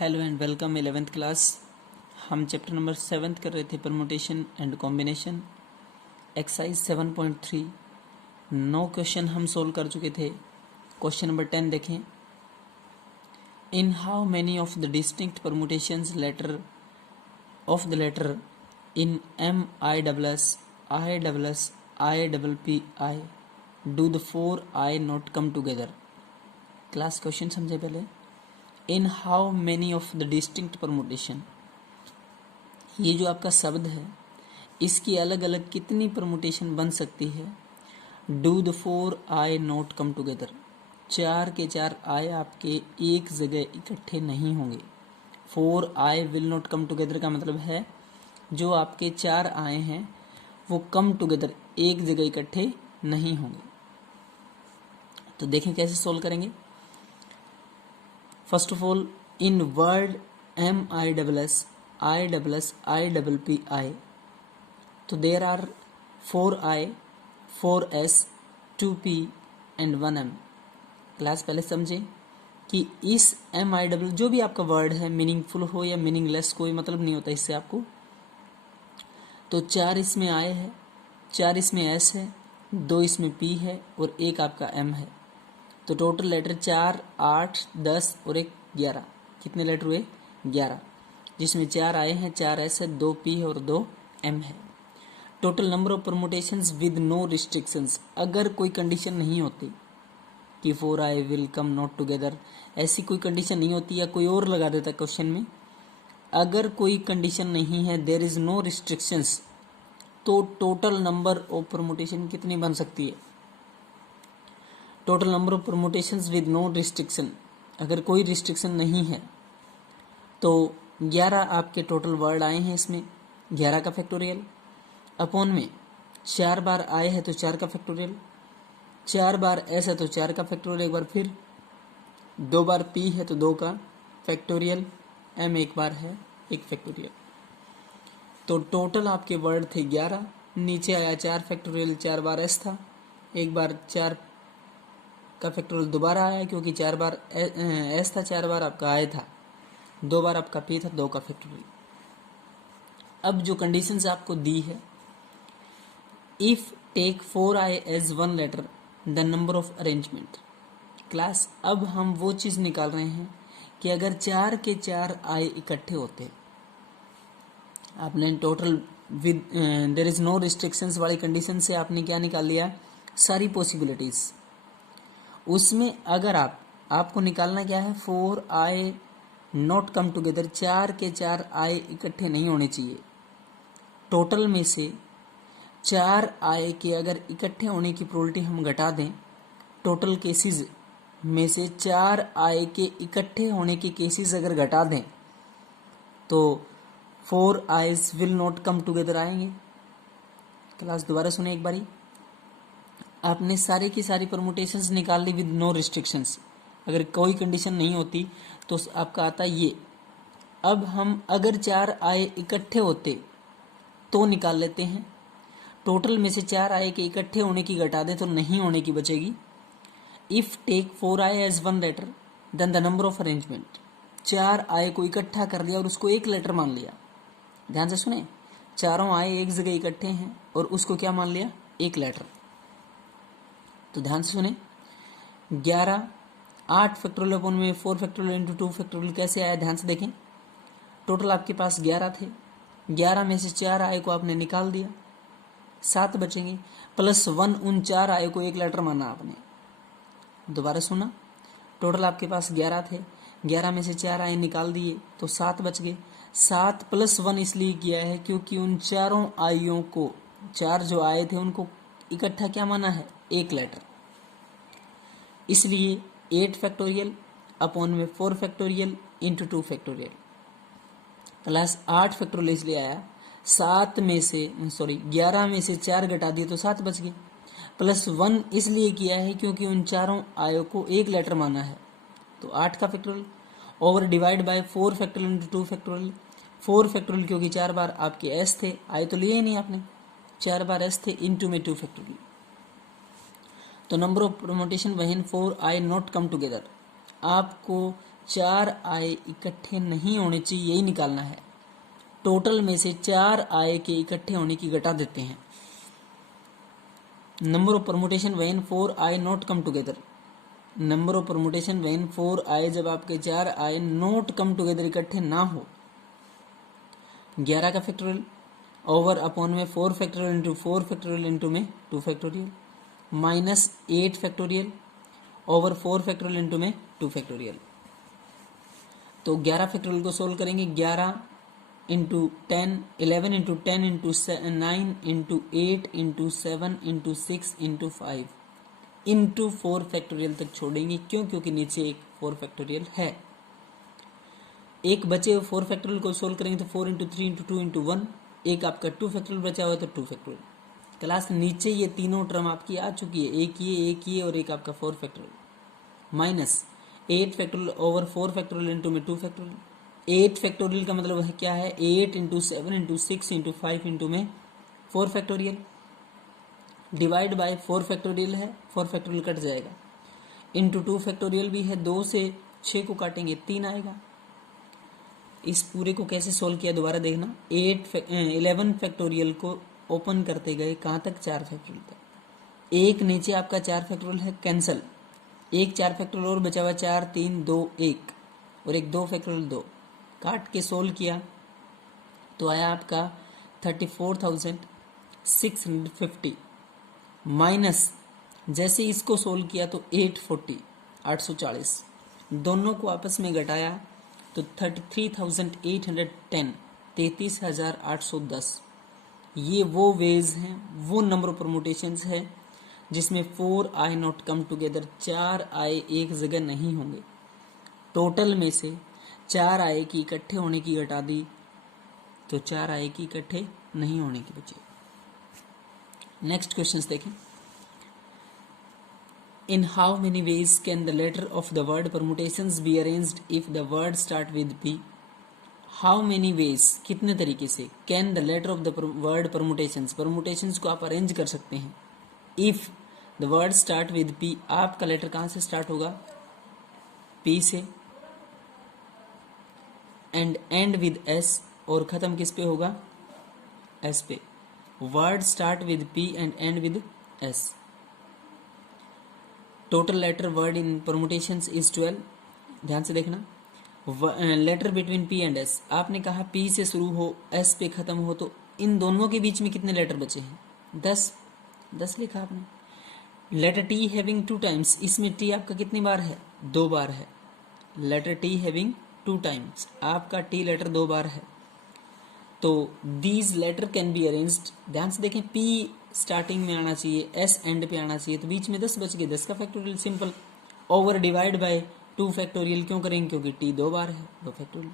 Hello and welcome 11th class. हम chapter number 7 कर रहे थे permutation and combination, exercise 7.3। 9 question हम सोल्व कर चुके थे। क्वेश्चन नंबर 10 देखें। In how many of the distinct permutations letter of the letter in M I double S I double P I do the 4 I not come together. Class question समझे पहले। In how many of the distinct permutation, ये जो आपका शब्द है इसकी अलग अलग कितनी परमुटेशन बन सकती है। Do the 4 I not come together, 4 के 4 आई आपके एक जगह इकट्ठे नहीं होंगे। 4 I will not come together का मतलब है जो आपके 4 आए हैं वो कम टुगेदर एक जगह इकट्ठे नहीं होंगे। तो देखें कैसे सोल्व करेंगे। First of all, in word M I double S I double P I, तो there are 4 I 4 S 2 P and 1 M. Class पहले समझें कि इस एम आई डबल जो भी आपका वर्ड है, मीनिंगफुल हो या मीनिंगलेस, कोई मतलब नहीं होता इससे आपको। तो 4 इसमें आई है, 4 इसमें एस है, 2 इसमें पी है और 1 आपका एम है। तो टोटल लेटर 4, 8, 10 और 1 11। कितने लेटर हुए? 11, जिसमें 4 आए हैं, 4 एस है, 2 पी है और 2 एम है। Total number of permutations with no restrictions, अगर कोई कंडीशन नहीं होती कि 4 I will come not together, ऐसी कोई कंडीशन नहीं होती या कोई और लगा देता क्वेश्चन में। अगर कोई कंडीशन नहीं है, देयर इज नो रिस्ट्रिक्शंस, तो टोटल नंबर ऑफ परमुटेशन कितनी बन सकती है? Total number of permutations with no restriction, अगर कोई रिस्ट्रिक्शन नहीं है तो 11 आपके टोटल वर्ड आए हैं इसमें, 11 का फैक्टोरियल अपॉन में 4 बार आए हैं तो 4 का फैक्टोरियल, 4 बार एस है तो 4 का फैक्टोरियल, एक बार फिर 2 बार पी है तो 2 का फैक्टोरियल, एम एक बार है 1 फैक्टोरियल। तो टोटल आपके वर्ड थे 11, नीचे आया 4 फैक्टोरियल, 4 बार एस था, एक बार 4 का फैक्टोरियल दोबारा आया क्योंकि 4 बार एस था, 4 बार आपका आया था, 2 बार आपका पी था, 2 का फैक्टोरियल। अब जो कंडीशंस आपको दी है, if take 4 I as 1 letter the number of arrangement. Class अब हम वो चीज निकाल रहे हैं कि अगर 4 के 4 आई इकट्ठे होते, आपने total with there is no restrictions वाली कंडीशन से आपने क्या निकाल लिया? सारी पॉसिबिलिटीज। उसमें अगर आपको निकालना क्या है? 4 आई नॉट कम टुगेदर, 4 के 4 आई इकट्ठे नहीं होने चाहिए। टोटल में से 4 आई के अगर इकट्ठे होने की प्रोबेबिलिटी हम घटा दें, टोटल केसेस में से 4 आई के इकट्ठे होने के केसेस अगर घटा दें तो 4 eyes will not come together आएंगे। क्लास दोबारा सुने एक बारी। आपने सारे की सारी परमुटेशंस निकाल ली विद नो रिस्ट्रिक्शंस, अगर कोई कंडीशन नहीं होती तो आपका आता ये। अब हम अगर 4 आए इकट्ठे होते तो निकाल लेते हैं। टोटल में से 4 आए के इकट्ठे होने की घटा दें तो नहीं होने की बचेगी। If take 4 I as 1 letter then the number of arrangement, 4 I को इकट्ठा कर लिया और उसको एक लेटर मान लिया। ध्यान से सुने, चारों आए एक जगह इकट्ठे हैं और उसको क्या मान लिया? एक लेटर। तो ध्यान से सुने, 11 8 फैक्टोरियल अपॉन में 4 फैक्टोरियल इंटू 2 फैक्टोरियल कैसे आया? ध्यान से देखें। टोटल आपके पास 11 थे, 11 में से 4 आए को आपने निकाल दिया, 7 बचेंगे, प्लस 1 उन 4 आए को एक लेटर माना आपने। दोबारा सुना, टोटल आपके पास 11 थे, 11 में से 4 आए निकाल दिए तो 7 बच गए। 7 प्लस 1 इसलिए किया है क्योंकि उन चारों आइयों को, 4 जो आए थे उनको इकट्ठा क्या माना है? एक लेटर। इसलिए 8 फैक्टोरियल अपॉन में 4 factorial into 2 factorial. Plus 8 factorial इसलिए आया, 11 में से 4 घटा दिए तो 7 बच गए। प्लस 1 इसलिए किया है क्योंकि उन चारों आयों को एक लेटर माना है, तो 8 का factorial over divide by 4 factorial into 2 factorial. 4 factorial क्योंकि 4 बार आपके एस थे, आए तो लिए ही नहीं आपने, 4 बार एस थे, इंटू में 2 फैक्टोरियल। तो number of permutation when 4 I not come together, आपको 4 आय इकट्ठे नहीं होने चाहिए, यही निकालना है। टोटल में से 4 आय के इकट्ठे होने की घटा देते हैं। Number of permutation when 4 I not come together, number of permutation when 4 आय, जब आपके 4 आय नॉट कम टुगेदर इकट्ठे ना हो। 11 का फैक्टोरियल ओवर अपॉन में 4 फैक्टोरियल इंटू 4 फैक्टोरियल इंटू में 2 factorial minus 8 factorial over 4 factorial into में 2 फैक्टोरियल। तो 11 फैक्टोरियल को सोल्व करेंगे। 11 into 10, 11 into 10 into 9 into 8 into 7 into 6 into 5 into 4 factorial तक छोड़ेंगे। क्यों? क्योंकि नीचे एक 4 फैक्टोरियल है। एक बचे 4 फैक्टोरियल को सोल्व करेंगे तो 4 इंटू 3 इंटू 2 इंटू 1, एक आपका 2 फैक्टोरियल बचा हुआ है तो 2 फैक्टोरियल। क्लास नीचे ये तीनों टर्म आपकी आ चुकी है, एक ये और एक आपका 4 factorial minus 8 factorial over 4 factorial into में 2 फैक्टोरियल। 8 फैक्टोरियल का मतलब है क्या है? 8 इंटू 7 इंटू 6 इंटू 5 इंटू में 4 फैक्टोरियल डिवाइड बाय 4 फैक्टोरियल है, 4 फैक्टोरियल कट जाएगा, इंटू 2 फैक्टोरियल भी है, 2 से 6 को काटेंगे 3 आएगा। इस पूरे को कैसे सोल्व किया दोबारा देखना। 11 फैक्टोरियल को ओपन करते गए कहाँ तक? 4 फैक्टोरियल तक। एक नीचे आपका 4 फैक्टोरियल है, कैंसल। एक 4 फैक्टोरियल और बचा हुआ, 4 3 2 1 और एक 2 फैक्टोरियल 2, काट के सोल्व किया तो आया आपका 34,650 माइनस, जैसे इसको सोल्व किया तो 840 दोनों को आपस में घटाया तो 33,810 33,810। ये वो वेज हैं, वो नंबर ऑफ परमुटेशंस है जिसमें 4 आय नॉट कम टुगेदर, 4 आय एक जगह नहीं होंगे। टोटल में से 4 आय की इकट्ठे होने की घटा दी तो 4 आय की इकट्ठे नहीं होने की बची। नेक्स्ट क्वेश्चंस देखें। In how many ways can the letter of the word permutations be arranged if the word start with P? How many ways, कितने तरीके से can the letter of the word permutations को आप arrange कर सकते हैं। if the word start with P, आपका letter कहाँ से स्टार्ट होगा? P से, and end with S, और खत्म किस पे होगा? S पे। word start with P and end with S. Total letter word in permutations is 12। ध्यान से देखना। Letter between P and S, आपने कहा पी से शुरू हो एस पे खत्म हो, तो इन दोनों के बीच में कितने लेटर बचे हैं? 10 लिखा आपने। लेटर टी हैविंग 2 टाइम्स, इसमें टी आपका कितनी बार है? 2 बार है। लेटर टी हैविंग 2 टाइम्स, आपका टी लेटर 2 बार है। तो these letter can be arranged. ध्यान से देखें, पी स्टार्टिंग में आना चाहिए, एस एंड पे आना चाहिए, तो बीच में 10 बच गए, 10 का factorial simple. Over divide by 2 factorial क्यों करेंगे? क्योंकि टी 2 बार है, 2 फैक्टोरियल।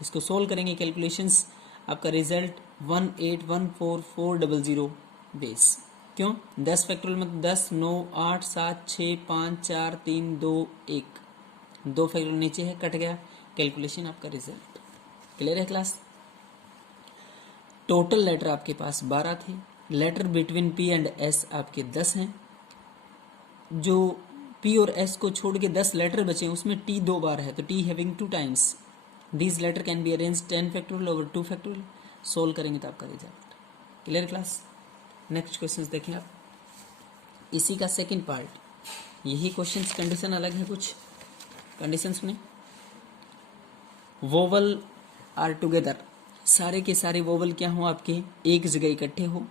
इसको सोल्व करेंगे, कैलकुलेशंस, आपका रिजल्ट 1814400 बेस। क्यों? 10 फैक्टोरियल में 10 9 8 7 6 5 4 3 2 1, 2 फैक्टोरियल नीचे है, कट गया, कैलकुलेशन आपका रिजल्ट। क्लियर है क्लास? टोटल लेटर आपके पास 12 थे। Letter between P and S आपके 10 हैं। जो पी और एस को छोड़ के 10 लेटर बचे हैं उसमें टी 2 बार है, तो T having 2 times. These letter can be arrange 10 factorial over 2 factorial. Solve करेंगे तो आपका result. Clear class? Next questions देखें आप। इसी का सेकंड पार्ट, यही क्वेश्चंस कंडीशन अलग है कुछ कंडीशंस में। वोवल आर टुगेदर, सारे के सारे वोवल क्या हो आपके? एक जगह इकट्ठे हो।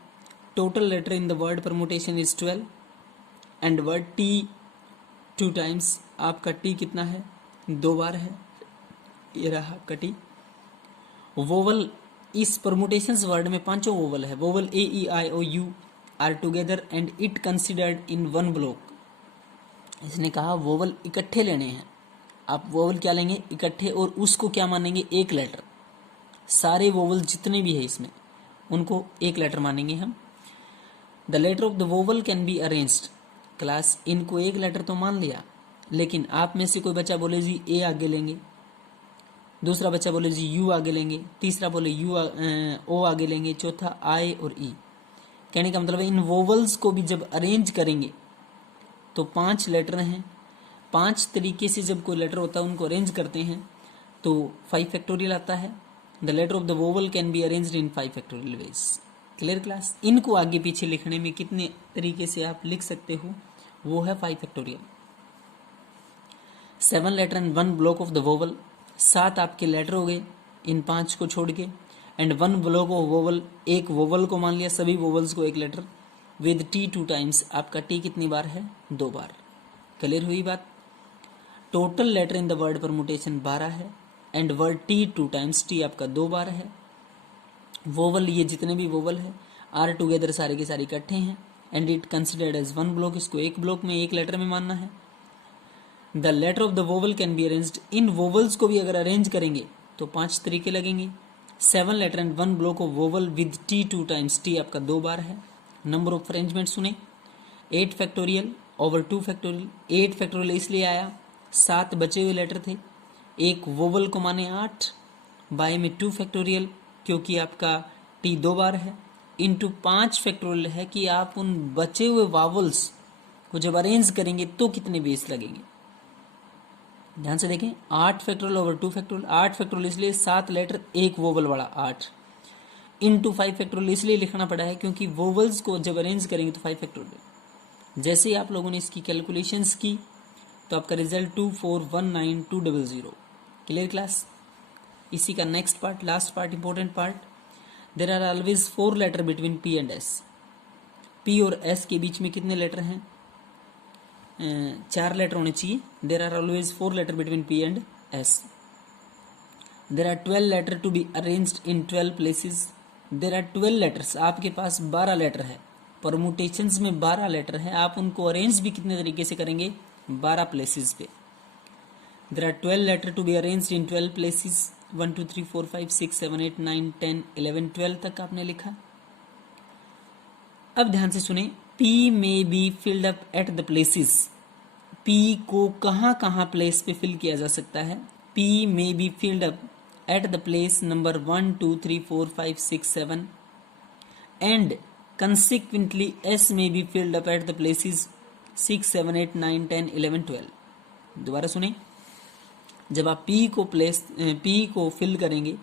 Total letter in the word permutation is 12 and word T 2 times. आपका टी कितना है? 2 बार है, ये रहा आपका टी। वोवल, इस परमुटेशंस वर्ड में 5 वोवल है। Vowel A E I O U are together and it considered in 1 block. इसने कहा वोवल इकट्ठे लेने हैं। आप वोवल क्या लेंगे? इकट्ठे, और उसको क्या मानेंगे? एक लेटर। सारे वोवल जितने भी है इसमें उनको एक लेटर मानेंगे हम। The letter of the vowel can be arranged. Class, इनको एक लेटर तो मान लिया, लेकिन आप में से कोई बच्चा बोले जी ए आगे लेंगे, दूसरा बच्चा बोले जी यू आगे लेंगे, तीसरा बोले यू ओ आगे लेंगे, चौथा आई और ई। कहने का मतलब है इन वोवल्स को भी जब अरेंज करेंगे तो 5 लेटर हैं, 5 तरीके से जब कोई लेटर होता है उनको अरेंज करते हैं तो 5 फैक्टोरियल आता है। The letter of the vowel can be arranged in 5 factorial ways. Clear class? इनको आगे पीछे लिखने में कितने तरीके से आप लिख सकते हो वो है 5 factorial. 7 letter and 1 block of the vowel, 7 आपके लेटर हो गए इन 5 को छोड़ के, एंड 1 ब्लॉक ऑफ वोवल, एक वोवल को मान लिया, सभी वोवल्स को एक लेटर, विद टी 2 टाइम्स, आपका टी कितनी बार है? 2 बार। क्लियर हुई बात? Total letter in the word permutation 12 है, and word T 2 times, T आपका 2 बार है। वोवल, ये जितने भी वोवल है आर टुगेदर सारे के सारे इकट्ठे हैं, and it considered as 1 block, इसको एक ब्लॉक में एक लेटर में मानना है। The letter of the vowel can be arranged, इन वोवल्स को भी अगर अरेंज करेंगे तो 5 तरीके लगेंगे। 7 letter and 1 block of vowel with T 2 times, T आपका 2 बार है। नंबर ऑफ अरेंजमेंट सुने, 8 फैक्टोरियल ओवर 2 फैक्टोरियल। 8 फैक्टोरियल इसलिए आया, 7 बचे हुए लेटर थे, एक वोवल को माने 8, बाय में 2 फैक्टोरियल क्योंकि आपका टी 2 बार है, इंटू 5 फैक्टोरियल है कि आप उन बचे हुए वावल्स को जब अरेंज करेंगे तो कितने बेस लगेंगे। ध्यान से देखें, 8 फैक्टोरियल ओवर 2 फैक्टोरियल, 8 फैक्टोरियल इसलिए 7 लेटर एक वोवल वाला 8, इंटू 5 फैक्टोरियल इसलिए लिखना पड़ा है क्योंकि वोवल्स को जब अरेंज करेंगे तो 5 फैक्टोरियल। जैसे ही आप लोगों ने इसकी कैलकुलेशंस की तो आपका रिजल्ट 2419200। Clear class? इसी का next part, last part, important part, there are always 4 letter between P and S. P और एस के बीच में कितने लेटर हैं? 4 लेटर होने चाहिए। There are always 4 letter between P and S. There are 12 letter to be arranged in 12 places. There are 12 letters, आपके पास 12 लेटर है, परमुटेशंस में 12 लेटर है, आप उनको अरेंज भी कितने तरीके से करेंगे? 12 प्लेसेस पे। There are 12 letter to be arranged in 12 places, 1 2 3 4 5 6 7 8 9 10 11 12 तक आपने लिखा। अब ध्यान से सुने, P में be filled up at the places. P को कहाँ कहाँ प्लेस पे फिल किया जा सकता है? P में be filled up at the place number 1 2 3 4 5 6 7 and consequently S may be filled up at the places 6 7 8 9 10 11 12। दोबारा सुने, जब आप P को फिल करेंगे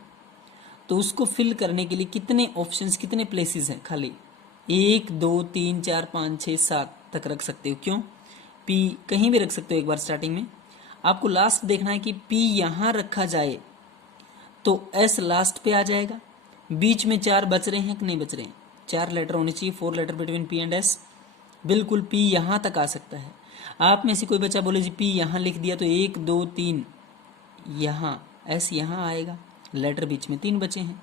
तो उसको फिल करने के लिए कितने ऑप्शंस, कितने प्लेसेस हैं? खाली 1 2 3 4 5 6 7 तक रख सकते हो। क्यों? P कहीं भी रख सकते हो। एक बार स्टार्टिंग में आपको लास्ट देखना है कि P यहां रखा जाए तो S लास्ट पे आ जाएगा। बीच में 4 बच रहे हैं कि नहीं बच रहे हैं? 4 लेटर होने चाहिए, 4 letter between P and S। बिल्कुल P यहां तक आ सकता है। आप में से कोई बच्चा बोले जी P यहां लिख दिया तो 1 2 3 यहां, S यहां आएगा, लेटर बीच में 3 बचे हैं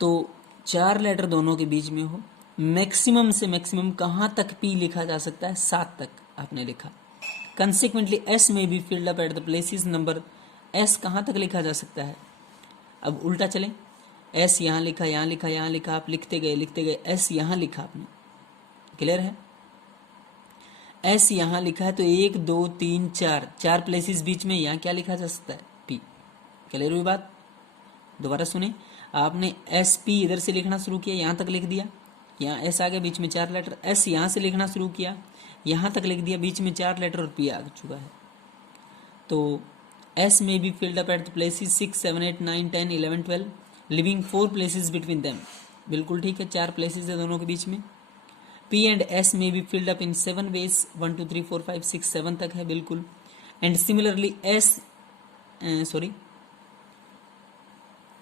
तो 4 लेटर दोनों के बीच में हो। मैक्सिमम से मैक्सिमम कहां तक P लिखा जा सकता है? 7 तक आपने लिखा। कंसिक्वेंटली S में be filled up at the places, number S कहां तक लिखा जा सकता है? अब उल्टा चलें, S यहां लिखा, यहां लिखा, यहां लिखा, आप लिखते गए, S यहां लिखा आपने। क्लियर है? S यहां लिखा है तो 1 2 3 4 प्लेसेस बीच में, यहां क्या लिखा जा सकता है? P। क्लियर हुई बात? दोबारा सुने, आपने एस पी इधर से लिखना शुरू किया, यहां तक लिख दिया, यहाँ एस आ गया, बीच में 4 लेटर, एस यहां से लिखना शुरू किया, यहां तक लिख दिया, बीच में 4 लेटर और पी आ चुका है। तो एस में be filled up at the places 6 7 8 9 10 11 12 living 4 places between them. बिल्कुल ठीक है, 4 प्लेसेस है दोनों के बीच में। P एंड S में be filled up in 7 ways, 1 2 3 4 5 6 7 तक है बिल्कुल। And similarly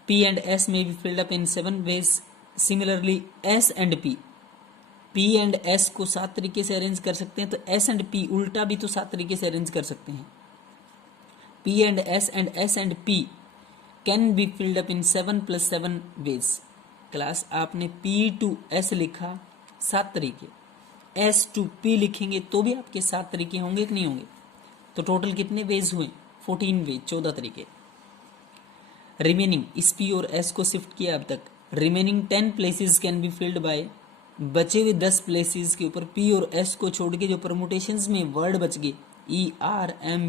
P and S may be filled up in 7 ways. Similarly, S and P and S को 7 तरीके से अरेंज कर सकते हैं, तो S and P उल्टा भी तो 7 तरीके से अरेंज कर सकते हैं। P and S and P can be filled up in 7 + 7 ways। Class आपने P to S लिखा 7 तरीके, S to P लिखेंगे तो भी आपके 7 तरीके होंगे कि नहीं होंगे? तो टोटल कितने वेज हुए? 14 वेज, 14 तरीके। रिमेनिंग इस P और S को शिफ्ट किया अब तक, remaining 10 places can be filled by, बचे हुए 10 प्लेसेस के ऊपर P और S को छोड़ के जो परमुटेशंस में वर्ड बच गए ERMUTATION,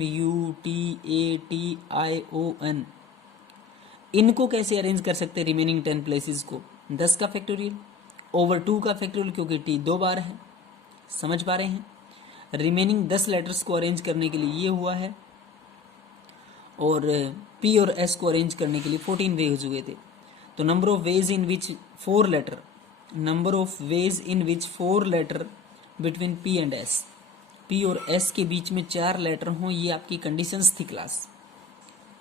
इनको कैसे अरेंज कर सकते हैं? रिमेनिंग 10 प्लेसेस को 10 का फैक्टोरियल ओवर 2 का फैक्टोरियल, क्योंकि T 2 बार है। समझ पा रहे हैं? रिमेनिंग 10 लेटर्स को अरेंज करने के लिए ये हुआ है, और P और S को अरेंज करने के लिए 14 वेज हुए थे। तो number of ways in which 4 letter between P and S, P और S के बीच में 4 लेटर हों, ये आपकी कंडीशंस थी class.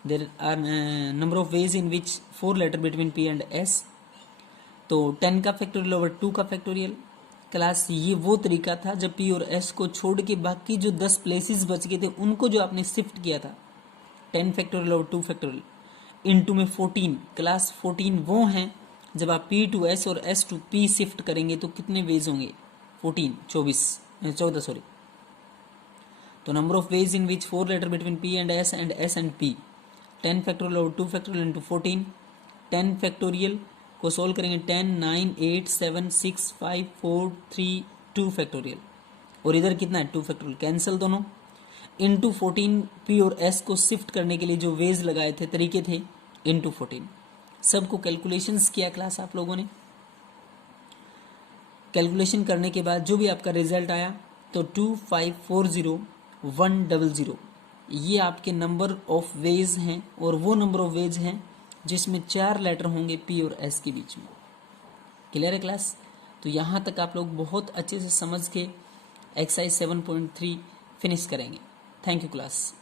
There are number of ways in which 4 letter between P and S। तो 10 का फैक्टोरियल ओवर 2 का फैक्टोरियल क्लास, ये वो तरीका था जब P और S को छोड़ के बाकी जो 10 प्लेसेस बच गए थे उनको जो आपने शिफ्ट किया था, 10 फैक्टोरियल ओवर 2 फैक्टोरियल इनटू में 14 क्लास। 14 वो हैं जब आप P टू S और S टू P शिफ्ट करेंगे तो कितने वेज होंगे? 14 सॉरी। तो number of ways in which 4 letter between P and S and P, 10 factorial over 2 factorial into 14। 10 factorial को सोल्व करेंगे, 10 9 8 7 6 5 4 3 2 फैक्टोरियल, और इधर कितना है 2 फैक्टोरियल, कैंसिल दोनों, इंटू 14। P और S को शिफ्ट करने के लिए जो वेज लगाए थे, तरीके थे, इंटू 14। सबको कैलकुलेशंस किया क्लास आप लोगों ने। कैलकुलेशन करने के बाद जो भी आपका रिजल्ट आया, तो 2540100 ये आपके नंबर ऑफ वेज हैं, और वो नंबर ऑफ वेज हैं जिसमें 4 लेटर होंगे P और S के बीच में। क्लियर है क्लास? तो यहाँ तक आप लोग बहुत अच्छे से समझ के एक्सरसाइज 7.3 फिनिश करेंगे। Thank you class.